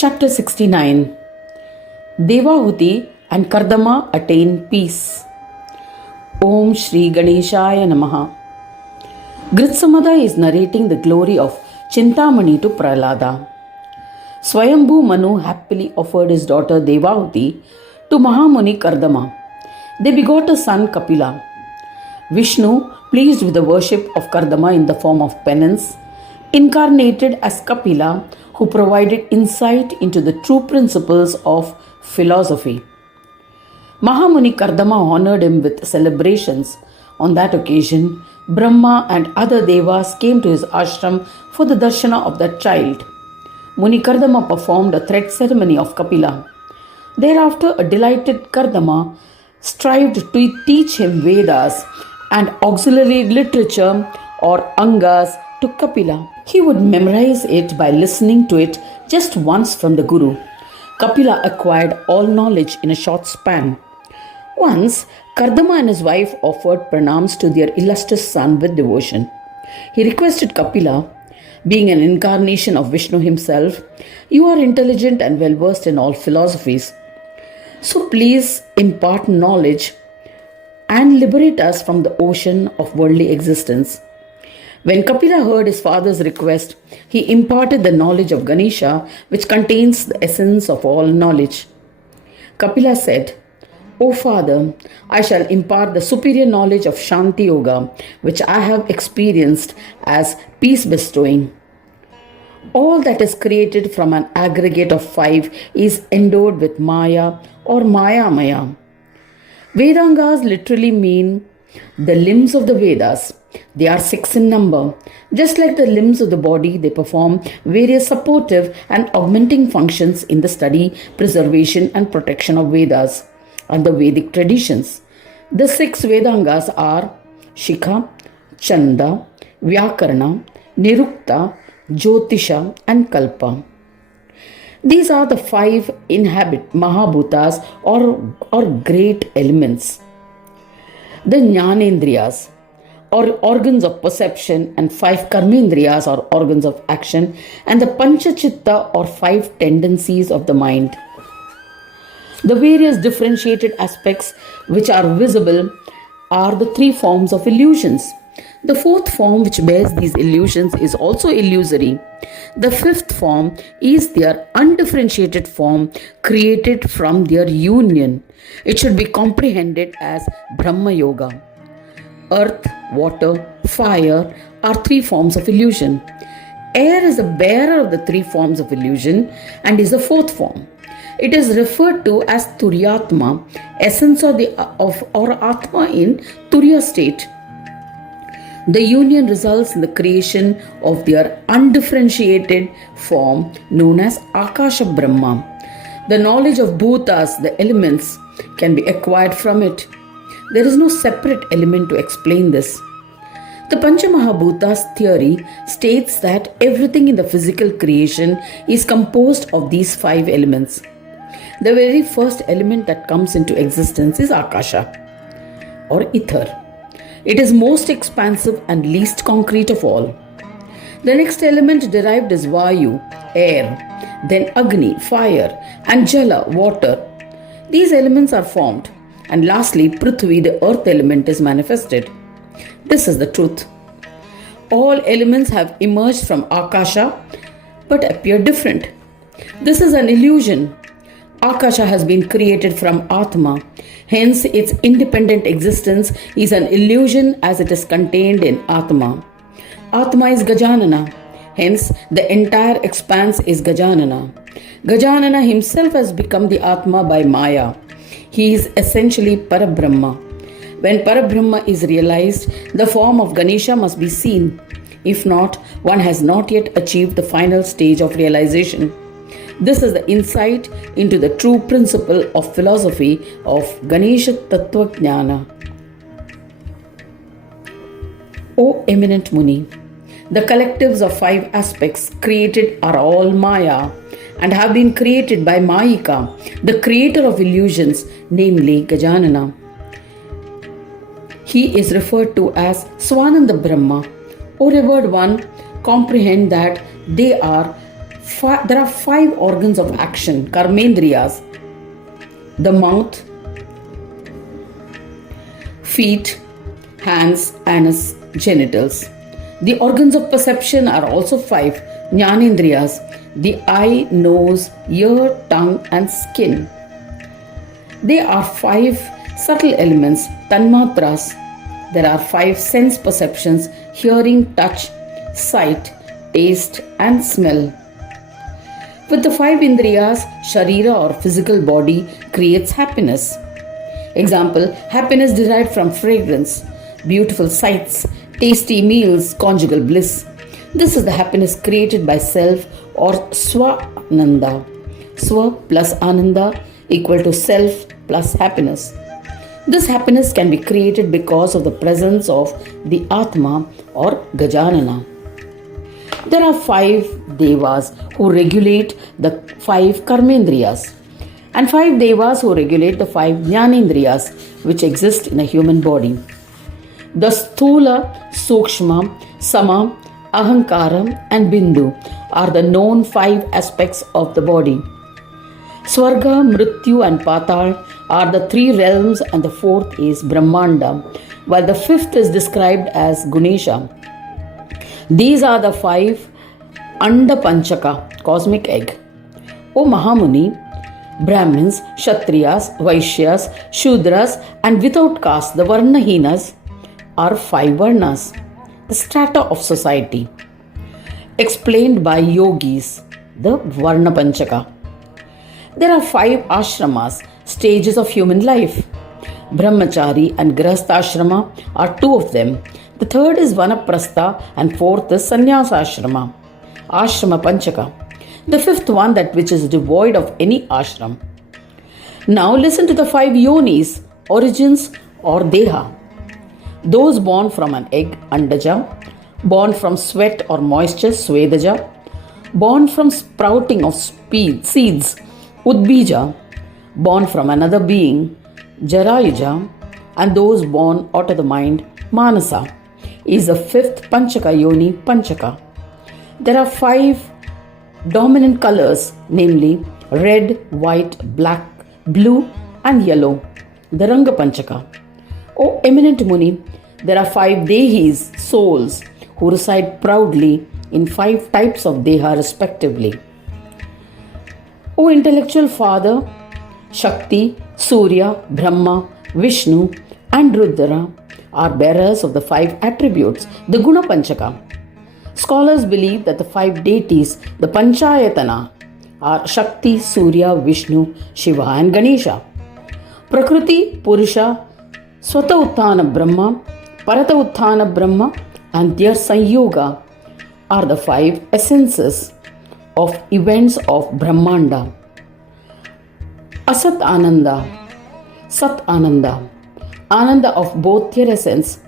Chapter 69. Devahuti and Kardama attain peace. Om Shri Ganeshaya Namaha. Gritsamada is narrating the glory of Chintamani to Prahlada. Swayambhu Manu happily offered his daughter Devahuti to Mahamuni Kardama. They begot a son Kapila. Vishnu, pleased with the worship of Kardama in the form of penance, incarnated as Kapila, who provided insight into the true principles of philosophy. Mahamuni Kardama honored him with celebrations. On that occasion, Brahma and other devas came to his ashram for the darshana of that child. Muni Kardama performed a thread ceremony of Kapila. Thereafter, a delighted Kardama strived to teach him Vedas and auxiliary literature or Angas to Kapila. He would memorize it by listening to it just once from the Guru. Kapila acquired all knowledge in a short span. Once, Kardama and his wife offered pranams to their illustrious son with devotion. He requested Kapila, being an incarnation of Vishnu himself, "You are intelligent and well versed in all philosophies. So please impart knowledge and liberate us from the ocean of worldly existence." When Kapila heard his father's request, he imparted the knowledge of Ganesha, which contains the essence of all knowledge. Kapila said, "O father, I shall impart the superior knowledge of Shanti Yoga, which I have experienced as peace bestowing. All that is created from an aggregate of five is endowed with Maya or Maya Maya. Vedangas literally mean the limbs of the Vedas. They are 6 in number. Just like the limbs of the body, they perform various supportive and augmenting functions in the study, preservation, and protection of Vedas and the Vedic traditions. The 6 Vedangas are Shikha, Chanda, Vyakarana, Nirukta, Jyotisha, and Kalpa. These are the 5 Mahabhutas or great elements. The Jnanendriyas or organs of perception, and 5 Karmendriyas or organs of action, and the Panchachitta or 5 tendencies of the mind. The various differentiated aspects which are visible are the 3 forms of illusions. The 4th form which bears these illusions is also illusory. The 5th form is their undifferentiated form created from their union. It should be comprehended as Brahma Yoga. Earth, water, fire are 3 forms of illusion. Air is the bearer of the 3 forms of illusion and is the 4th form. It is referred to as Turyatma, essence or Atma in Turya state. The union results in the creation of their undifferentiated form known as Akasha Brahma. The knowledge of bhutas, the elements, can be acquired from it. There is no separate element to explain this. The Panchamahabhutas theory states that everything in the physical creation is composed of these 5 elements. The very first element that comes into existence is Akasha or ether. It is most expansive and least concrete of all. The next element derived is Vayu, air, then Agni, fire, and Jala, water. These elements are formed, and lastly, Prithvi, the earth element, is manifested. This is the truth. All elements have emerged from Akasha but appear different. This is an illusion. Akasha has been created from Atma. Hence, its independent existence is an illusion as it is contained in Atma. Atma is Gajanana. Hence, the entire expanse is Gajanana. Gajanana himself has become the Atma by Maya. He is essentially Parabrahma. When Parabrahma is realized, the form of Ganesha must be seen. If not, one has not yet achieved the final stage of realization. This is the insight into the true principle of philosophy of Ganesha Tattva Jnana. O eminent Muni, the collectives of 5 aspects created are all Maya and have been created by Mayika, the creator of illusions, namely Gajanana. He is referred to as Swananda Brahma. O revered one, comprehend that they are there are 5 organs of action, karmendriyas: the mouth, feet, hands, anus, genitals. The organs of perception are also 5, jnanendriyas: the eye, nose, ear, tongue, and skin. There are 5 subtle elements, tanmatras. There are 5 sense perceptions: hearing, touch, sight, taste, and smell. With the 5 indriyas, sharira or physical body creates happiness. Example: happiness derived from fragrance, beautiful sights, tasty meals, conjugal bliss. This is the happiness created by self or swananda. Swa plus ananda equal to self plus happiness. This happiness can be created because of the presence of the Atma or Gajanana. There are 5 devas who regulate the 5 karmendriyas and 5 devas who regulate the 5 jnanendriyas which exist in a human body. The Sthula, Sukshma, Sama, Ahankaram and Bindu are the known 5 aspects of the body. Swarga, Mrityu and Patal are the 3 realms and the 4th is Brahmanda, while the 5th is described as Gunesha. These are the 5 Anda Panchaka, cosmic egg. O Mahamuni, Brahmins, Kshatriyas, Vaishyas, Shudras and without caste, the Varnahinas are 5 Varnas, the strata of society, explained by yogis, the Varna Panchaka. There are 5 ashramas, stages of human life. Brahmachari and Grahastha are 2 of them. The 3rd is Vanaprastha and 4th is Sannyasashrama, Ashrama Panchaka. The 5th one, that which is devoid of any ashram. Now listen to the 5 yonis, origins or deha. Those born from an egg, Andaja, born from sweat or moisture, Swedaja, born from sprouting of seeds, Udbija, born from another being, Jarayuja, and those born out of the mind, Manasa, is the 5th Panchaka Yoni Panchaka. There are 5 dominant colors, namely red, white, black, blue, and yellow, the Ranga Panchaka. O eminent Muni, there are 5 Dehis, souls, who reside proudly in 5 types of Deha respectively. O intellectual father, Shakti, Surya, Brahma, Vishnu, and Rudra are bearers of the 5 attributes, the Guna Panchaka. Scholars believe that the 5 deities, the Panchayatana, are Shakti, Surya, Vishnu, Shiva, and Ganesha. Prakriti, Purusha, Swata Utthana Brahma, Parata Utthana Brahma, and their Sanyoga are the 5 essences of events of Brahmanda. Asat Ananda, Sat Ananda, Ananda of both their essence,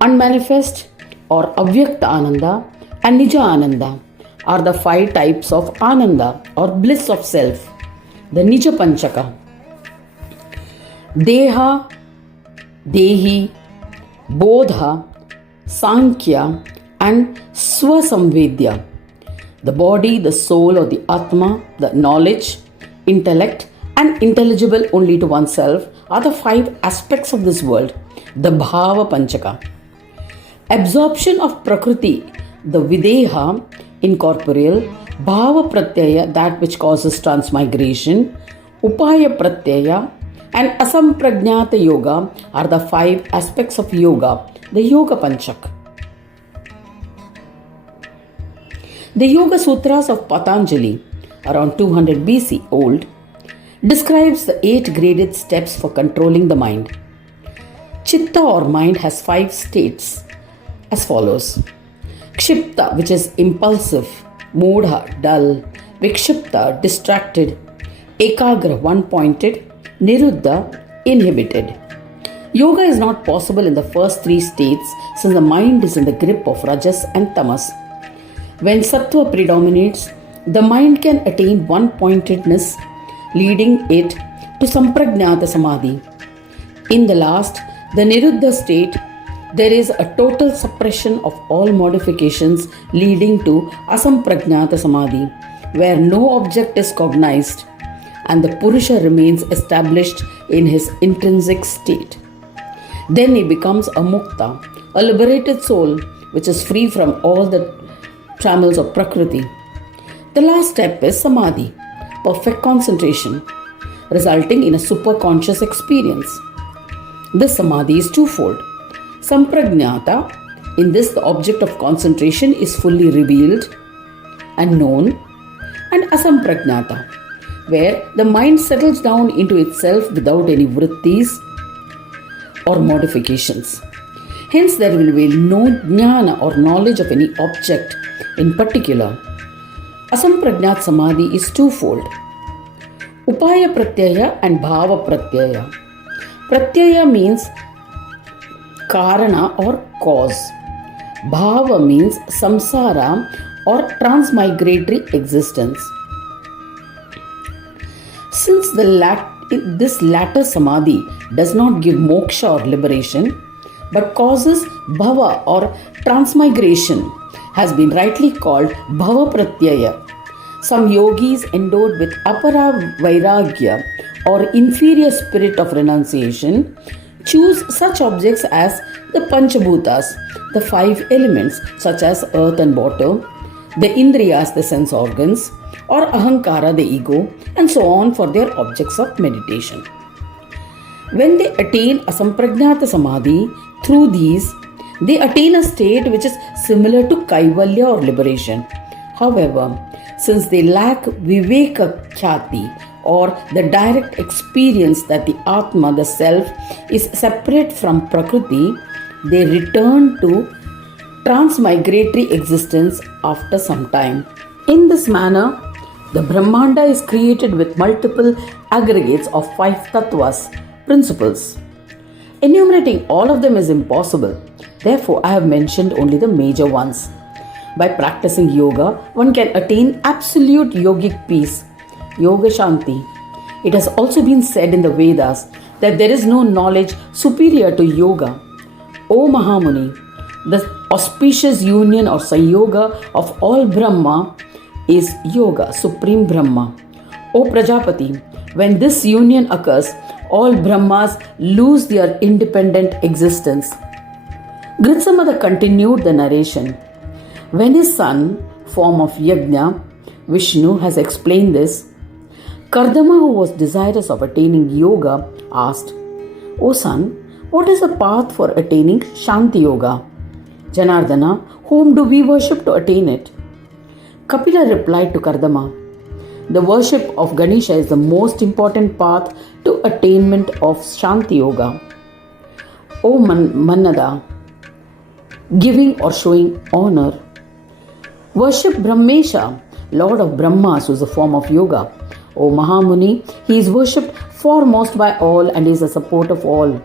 unmanifest or Avyakta Ananda and Nija Ananda are the 5 types of Ananda or bliss of self, the Nija Panchaka. Deha, Dehi, Bodha, Sankhya and Swasamvedya. The body, the soul or the Atma, the knowledge, intellect and intelligible only to oneself are the 5 aspects of this world, the Bhava Panchaka. Absorption of Prakriti, the Videha, incorporeal, Bhava Pratyaya, that which causes transmigration, Upaya Pratyaya, and Asampragnata Yoga are the 5 aspects of yoga, the Yoga Panchak. The Yoga Sutras of Patanjali, around 200 BC old, describes the 8 graded steps for controlling the mind. Chitta or mind has 5 states as follows: Kshipta, which is impulsive, Mudha, dull, Vikshipta, distracted, Ekagra, one-pointed, Niruddha, inhibited. Yoga is not possible in the first 3 states since the mind is in the grip of Rajas and Tamas. When Sattva predominates, the mind can attain one-pointedness, leading it to Sampragnata Samadhi. In the last, the Niruddha state, there is a total suppression of all modifications leading to Asampragnata Samadhi, where no object is cognized and the Purusha remains established in his intrinsic state. Then he becomes a mukta, a liberated soul which is free from all the trammels of Prakriti. The last step is samadhi, perfect concentration, resulting in a superconscious experience. This samadhi is twofold. Sampragnata, in this the object of concentration is fully revealed and known, and asampragnata, where the mind settles down into itself without any vrittis or modifications. Hence, there will be no jnana or knowledge of any object in particular. Asampragnat samadhi is twofold. Upaya pratyaya and bhava pratyaya. Pratyaya means karana or cause. Bhava means samsara or transmigratory existence. Since this latter samadhi does not give moksha or liberation, but causes bhava or transmigration, has been rightly called bhava pratyaya. Some yogis endowed with apara vairagya or inferior spirit of renunciation choose such objects as the panchabhutas, the five elements such as earth and water, the indriyas, the sense organs, or ahankara, the ego, and so on for their objects of meditation. When they attain asampragnata samadhi, through these, they attain a state which is similar to kaivalya or liberation. However, since they lack viveka khyati or the direct experience that the Atma, the self, is separate from Prakriti, they return to transmigratory existence after some time. In this manner, the Brahmanda is created with multiple aggregates of 5 tattvas, principles. Enumerating all of them is impossible. Therefore, I have mentioned only the major ones. By practicing yoga, one can attain absolute yogic peace, yoga shanti. It has also been said in the Vedas that there is no knowledge superior to yoga. O Mahamuni, the auspicious union or Sanyoga of all Brahma is yoga, supreme Brahma. O Prajapati, when this union occurs, all Brahmas lose their independent existence. Gritsamada continued the narration. When his son, form of Yajna, Vishnu, has explained this, Kardama, who was desirous of attaining yoga, asked, O son, what is the path for attaining Shanti Yoga? Janardana, whom do we worship to attain it? Kapila replied to Kardama, the worship of Ganesha is the most important path to attainment of Shanti Yoga. O Mannada, giving or showing honor. Worship Brahmesha, Lord of Brahmas, who is a form of yoga. O Mahamuni, he is worshipped foremost by all and is the support of all.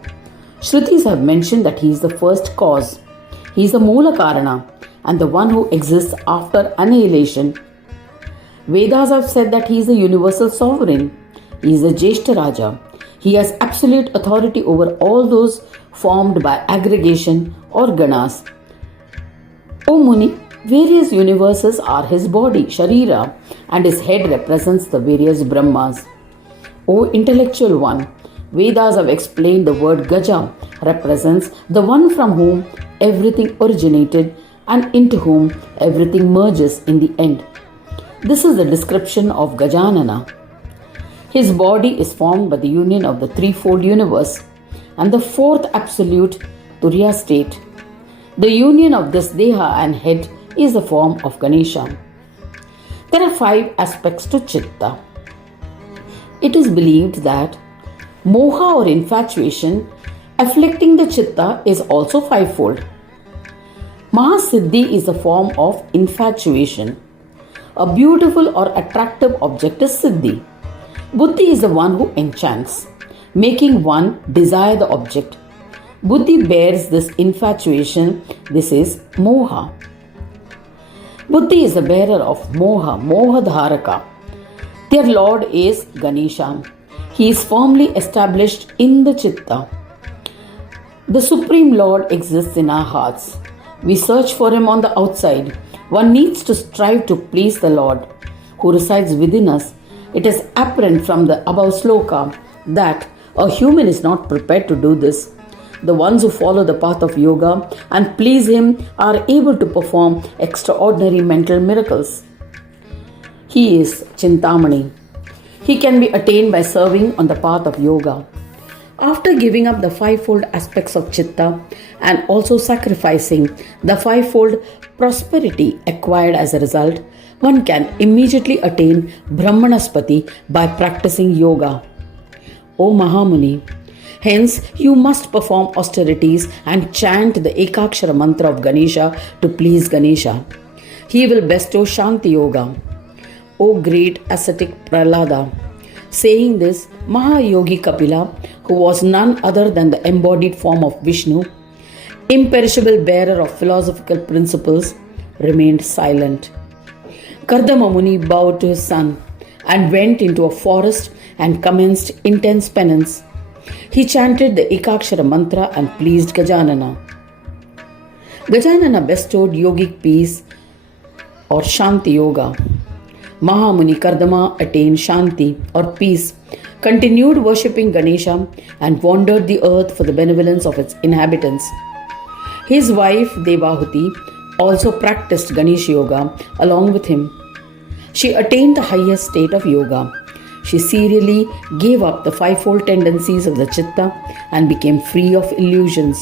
Shrutis have mentioned that he is the first cause. He is the Moola Karana and the one who exists after annihilation. Vedas have said that he is the universal sovereign. He is the Jeshta Raja. He has absolute authority over all those formed by aggregation or ganas. O Muni, various universes are his body, Sharira, and his head represents the various Brahmas. O intellectual one, Vedas have explained the word Gaja represents the one from whom everything originated and into whom everything merges in the end. This is the description of Gajanana. His body is formed by the union of the threefold universe and the fourth absolute Turiya state. The union of this Deha and head is the form of Ganesha. There are 5 aspects to Chitta. It is believed that Moha or infatuation afflicting the Chitta is also 5-fold. Mahasiddhi is a form of infatuation. A beautiful or attractive object is Siddhi. Buddhi is the one who enchants, making one desire the object. Buddhi bears this infatuation. This is Moha. Buddhi is the bearer of Moha, Moha Dharaka. Their lord is Ganesha. He is firmly established in the Chitta. The Supreme Lord exists in our hearts. We search for him on the outside. One needs to strive to please the Lord. who resides within us, it is apparent from the above sloka that a human is not prepared to do this. The ones who follow the path of yoga and please him are able to perform extraordinary mental miracles. He is Chintamani. He can be attained by serving on the path of yoga. After giving up the fivefold aspects of Chitta and also sacrificing the fivefold prosperity acquired as a result, one can immediately attain Brahmanaspati by practicing yoga. O Mahamuni, hence you must perform austerities and chant the Ekakshara mantra of Ganesha to please Ganesha. He will bestow Shanti Yoga. O great ascetic Prahlada, saying this, Mahayogi Kapila, who was none other than the embodied form of Vishnu, imperishable bearer of philosophical principles, remained silent. Kardama Muni bowed to his son and went into a forest and commenced intense penance. He chanted the Ekakshara mantra and pleased Gajanana. Gajanana bestowed yogic peace or Shanti Yoga. Mahamuni Kardama attained Shanti or peace, continued worshipping Ganesha and wandered the earth for the benevolence of its inhabitants. His wife Devahuti also practiced Ganesha Yoga along with him. She attained the highest state of yoga. She serially gave up the fivefold tendencies of the Chitta and became free of illusions.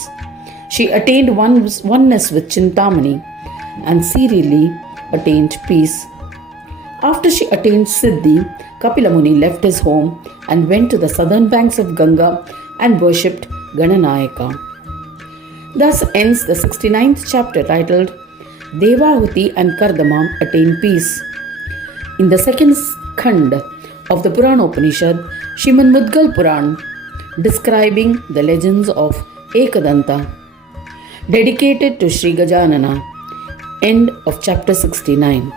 She attained oneness with Chintamani and serially attained peace. After she attained Siddhi, Kapila Muni left his home and went to the southern banks of Ganga and worshipped Gananayaka. Thus ends the 69th chapter titled Devahuti and Kardama Attain Peace. In the second khand of the Purana Upanishad, Shrimad Mudgal Puran, describing the legends of Ekadanta, dedicated to Sri Gajanana. End of chapter 69.